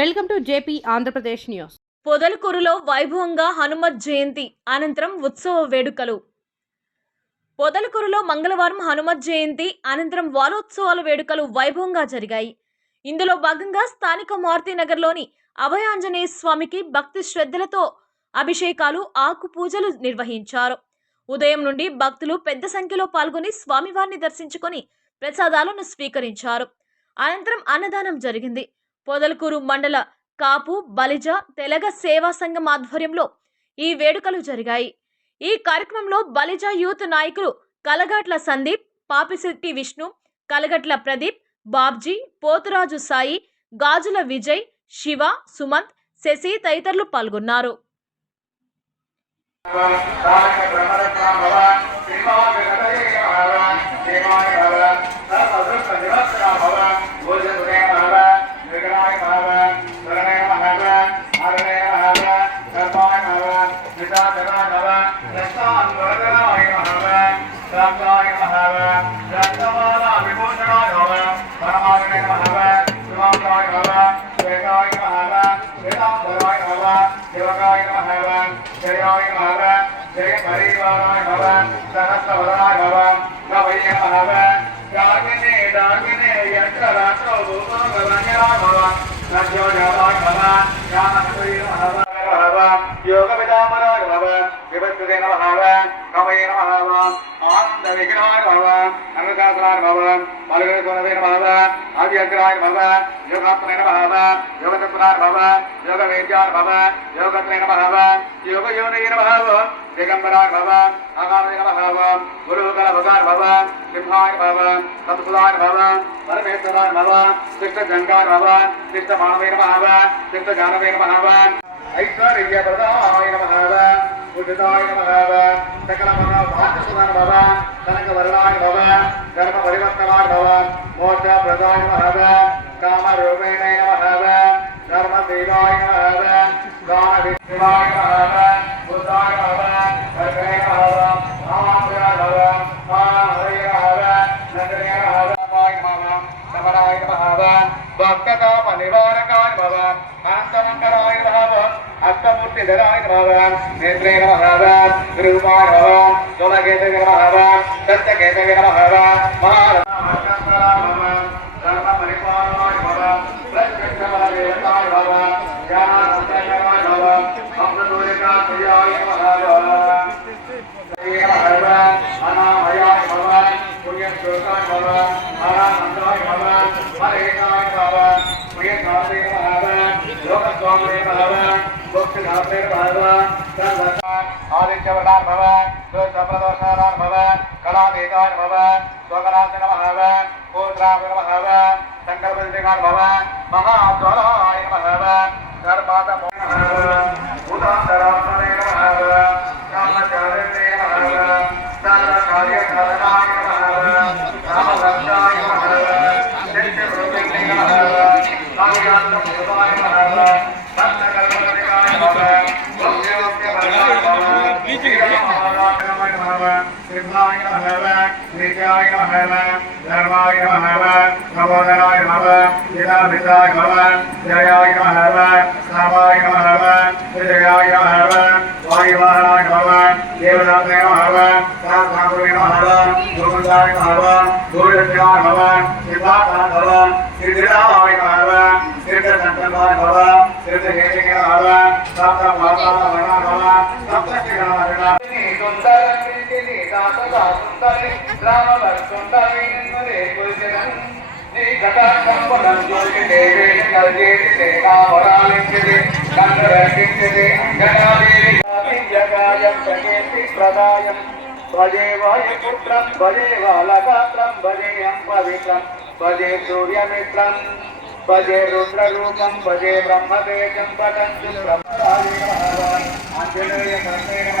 Welcome to JP Andhra Pradesh news. పొదలకూరులో వైభవంగా హనుమత్ జయంతి అనంతరం ఉత్సవ వేడుకలు. పొదలకూరులో మంగళవారం హనుమత్ జయంతి అనంతరం వారోత్సవాల వేడుకలు వైభవంగా జరిగాయి. ఇందులో భాగంగా స్థానిక మారుతినగర్లోని అభయాంజనేయ స్వామికి భక్తి శ్రద్ధలతో అభిషేకాలు, ఆకు పూజలు నిర్వహించారు. ఉదయం నుండి భక్తులు పెద్ద సంఖ్యలో పాల్గొని స్వామివారిని దర్శించుకొని ప్రసాదాలను స్వీకరించారు. అనంతరం అన్నదానం జరిగింది. పొదలకూరు మండల కాపు, బలిజ, తెలగ సేవా సంఘం ఆధ్వర్యంలో ఈ వేడుకలు జరిగాయి. ఈ కార్యక్రమంలో బలిజ యూత్ నాయకులు కలగట్ల సందీప్, పాపిశెట్టి విష్ణు, కలగట్ల ప్రదీప్, బాబ్జీ, పోతురాజు సాయి, గాజుల విజయ్, శివ, సుమంత్, శశి తదితరులు పాల్గొన్నారు. जय परिवाराय भवन सहस्रवदनाय भवन गवये भवन डाकिने यंत्र रात्रो भूतो गवन्यराय भवन नद्यो जलाय भवन ज्ञानश्री भवन योग विदामराय भवन विभत्सुदेन भवन गवये भवन आनंद विग्रहाय भवन अनुशासनाय भवन मलगुणवेन भवन अव्यग्राय भवन योगात्मनेन भवन योगतत्पराय भवन योगवेद्याय भवन योगत्रेन भवन योगयोनेन भवन दिगंबराय भवन आगामेन भवन गुरुकल भगवान भवन सिंहाय भवन सतसुदाय भवन परमेश्वराय भवन कृष्ण जंगाय भवन कृष्ण मानवेन भवन कृष्ण जानवेन भवन ऐश्वर्य प्रदाय भवन उदिताय भवन सकल मनोभाव भाग्यसुदाय भवन कनक वरदाय भवन धर्म परिवर्तनाय भवन मोक्ष प्रदाय भवन काम रूपेण भवन धर्म देवाय भवन गान विद्याय भवन बुद्धाय भवन कर्णे भवन रामाय भवन हरे भवन नगरे भवन समराय भवन भक्तताप निवारकाय भवन अनंतमंगलाय भवन हस्तमूर्तिधराय भवन नेत्रेण भवन रूपाय भवन सोमकेतवे भवन सत्यकेतवे भवन महाराष्ट्राय भवन धर्म परिपालनाय भवन प्रत्यक्षबलदेवताय भवन ज्ञानानंदमय भवन अमृतोलिका प्रियाय भवन अनामयाय भवन पुण्यश्लोकाय भवन आनंदाय भवन हरेकाय भवन प्रियकाले भवन लोकस्वामिने भवन भक्तिधात्रे भवन सर्वदान आदित्यवतार भवन दोषप्रदोषानां भवन कलातीताय भवन स्वगणासन भवन पुत्राय भवन संकल्पसिद्धिकाय भवन महाज्वलाय भवन धर्माता भवन उदान्तरात्मने भवन कामचारिणे भवन सर्वकार्यकारणाय भवन रामभक्ताय भवन नित्यरूपिणे भवन कार्यान्तमुदाय भवन भक्तकल्पनिकाय भवन भक्त्योक्तभरणाय भवन वीरमहाराजमय भवन सिद्धाय भवन नित्याय भवन धर्माय भवन प्रबोधनाय भवन हिताभिताय भवन जयाय भवन नामाय भवन विजयाय भवन वायुवाहनाय भवन देवदाते भवन साधुने भवन गुरुदाय भवन गुरुज्ञाय भवन सिद्धार्थाय भवन सिद्धिदाय भवन सिद्धसंकल्पाय भवन सिद्धहेतुके भवन सप्तमाताय भवन सप्तशिराय सुंदर कीर्ति दाता सुंदरी रामवर सुंदरी नरे कुलजन नी गता संपदं जोति देवे कलजे सेना वरालिंचते कंदरकिंचते गणादेवी जगायं जगेति प्रदायं भजे वायुपुत्रं भजे बालगात्रं भजे पवित्रं भजे सूर्यमित्रं भजे रुद्ररूपं भजे ब्रह्मतेजं पठन्तु ब्रह्मराजे भगवान् आञ्जनेय कर्णेन